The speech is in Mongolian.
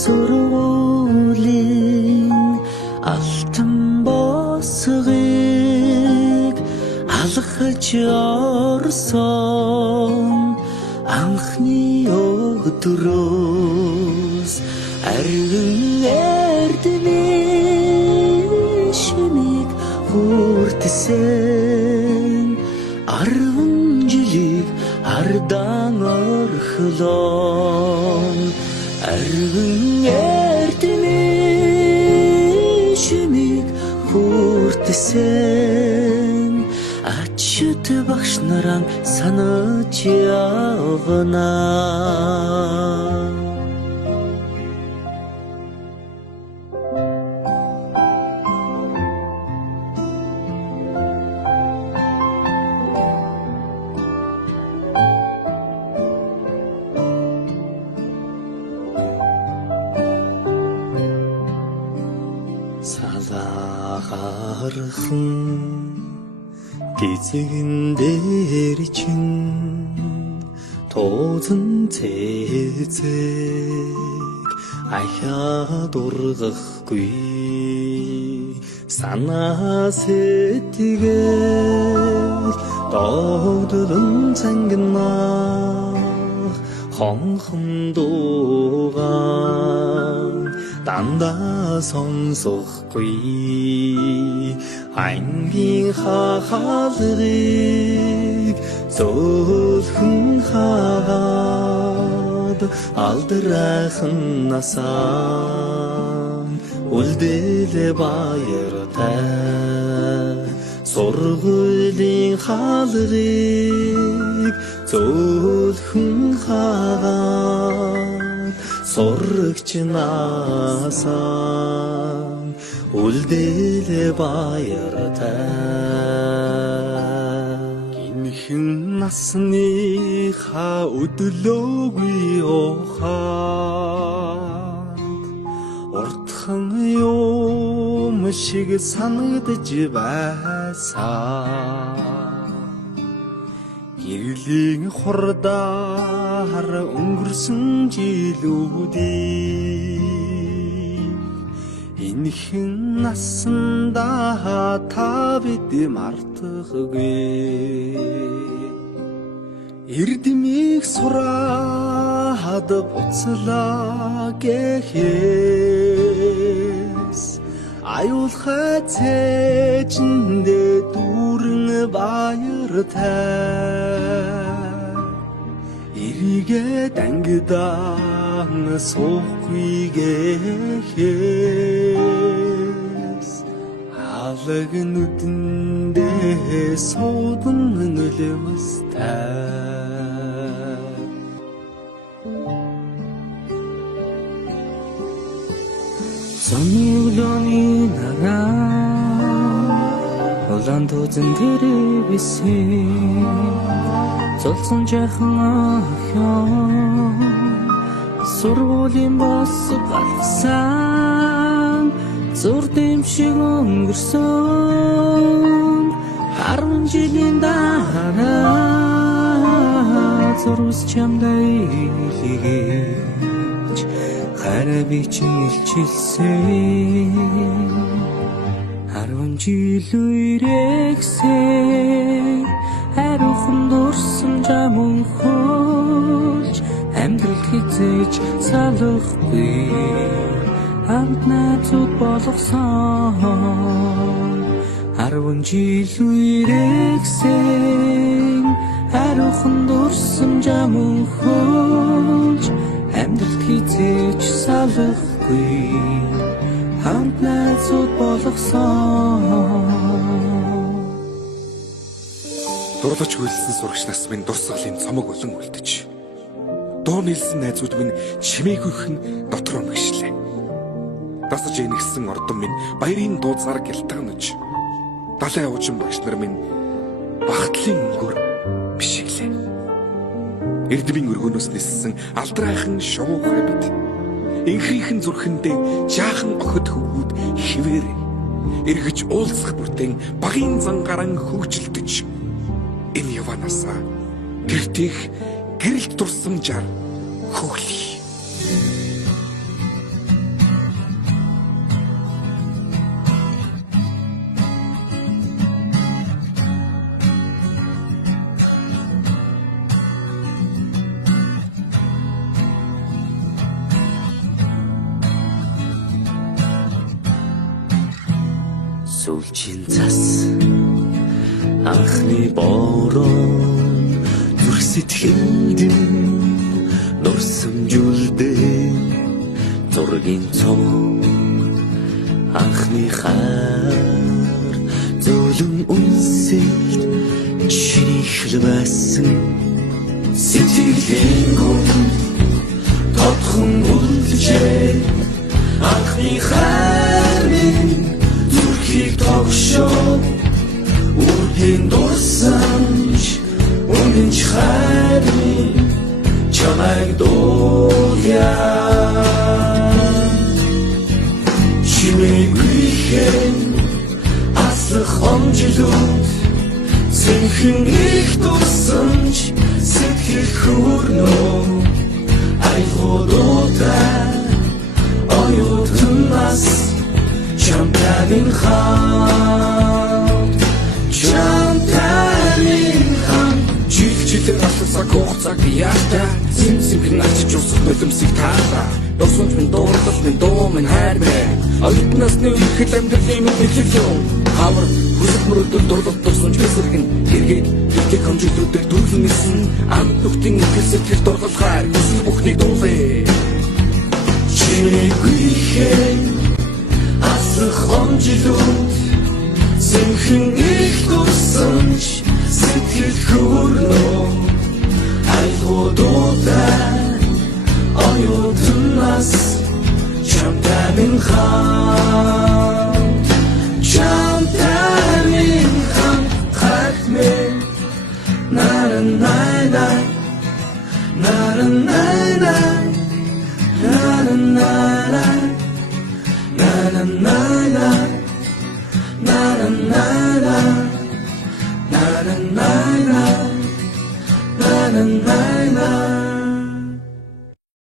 сургуулийн алтан босгыг алхаж орсон анхны өдрөөс арвин эрдмийн шимийг хүртсэн 10 жилийг ардан орхлон арвин эрдмийн шимийг хүртсэн ачт багш нараа санаж явна. Салаагархан гизэгэн дээр чин тоозон цэцэг ахаад ургахгүй санаа сэтгэл доодлон цангинах хонхон дуугаан дандаа сонсохгүй ангийн хахалрыг зөөлхөн хаад алдрайхан насаа үлдээлэ баяртай сургуулийн хаалрыг зөөлхөн хаад сурагч насаа үлдээлэ баяртай гинхэн насныхаа өдлөөгүй ухаанд уртхан юм шиг санагдаж байсан гэрлийн хурдаар өнгөрсөн жилүүдийг энэхэн насанда та бид мартахгүй эрдмийг сураад буцлаа гэхээс аюулхай цээжиндээ дүүрэн баяртай эрийгээ дангидаан суухгүй гэхээс алаг нүдэндээ суудан нөлөөстэй Сонирхлооны нараа улаан тузан тэрвэсэн цолсон жахан ахян сургуулийн бос галсан зур дэвшиг өнгөрсөн 10 жилийн дараа зурус чамдай илгээж харааби чинь илчилсэн 10 жил үрэгсэн хариухан дурсан жамун хөлж амьдрал хизээж салахгүй хамт найзууд болгосон 10 жил үрэгсэн хариухан дурсан жамун хөлж амьдрал хизээж салахгүй хамт найзууд болгосон дурлаж хүлсэн сурагч нас минь дурсгалын цомог болон үлдэж дуу нийлсэн найзууд минь чимээгүйхэн дотор мэгшлээ дасаж инэгсэн ордон минь баярын дууцаар гялтганаж далайн уужин багш нар минь багтлын өнгөөр бишиглээ эрдмийн өргөнөөс ниссэн алдрайхан шувуухан бид инхрийнхэн зүрхэндээ жаахан охид хөвгүүд хിവэр эргэж уулзах бүртэн багийн зангаран хөгжилдөж энэ яванасаа гэртих гэрэлт дурсамжаар хөглөе дулчин цас анхны бороо зүрх сэтгэлд нурсамжуулдээ зургийн цом анхны хаар зөөлөн үнсэлд чиний байсан сэтгэлийн гүн тодхон үлджээ анхны хаар минь зүрхийг тогшоо үрдийн дурсамж үнэнч хайр минь чамайг дуулъя чимээгүй аслах онжлууд сэнхэн их дурсамж сэтгэл хүрнөө айгуудаа оюутнаас чамтай минь хамт жилээр алсах хугацааг яалтаа зэмсэг начиж усах боломсыг таалаа дурсамж минь дуурлал минь дуу минь хайр минь оюутнаас нэг их амьдралын минь хэлэлцэн хавар хүсэл мөрөдөл дурлал дурсамж бисэргэн эргээд ихтэй хэмжүүлүүдээр дүрлэнсэн амт нүхтийн ихэл сэтгэл дурлал хайр хүсэл бүхнийг дуулъя чимээгүй аслах онжлууд сэнхэн их дурсамж сэтгэл хүрнөө айгуудаа оюутнаас чамтай минь хамт хайр минь на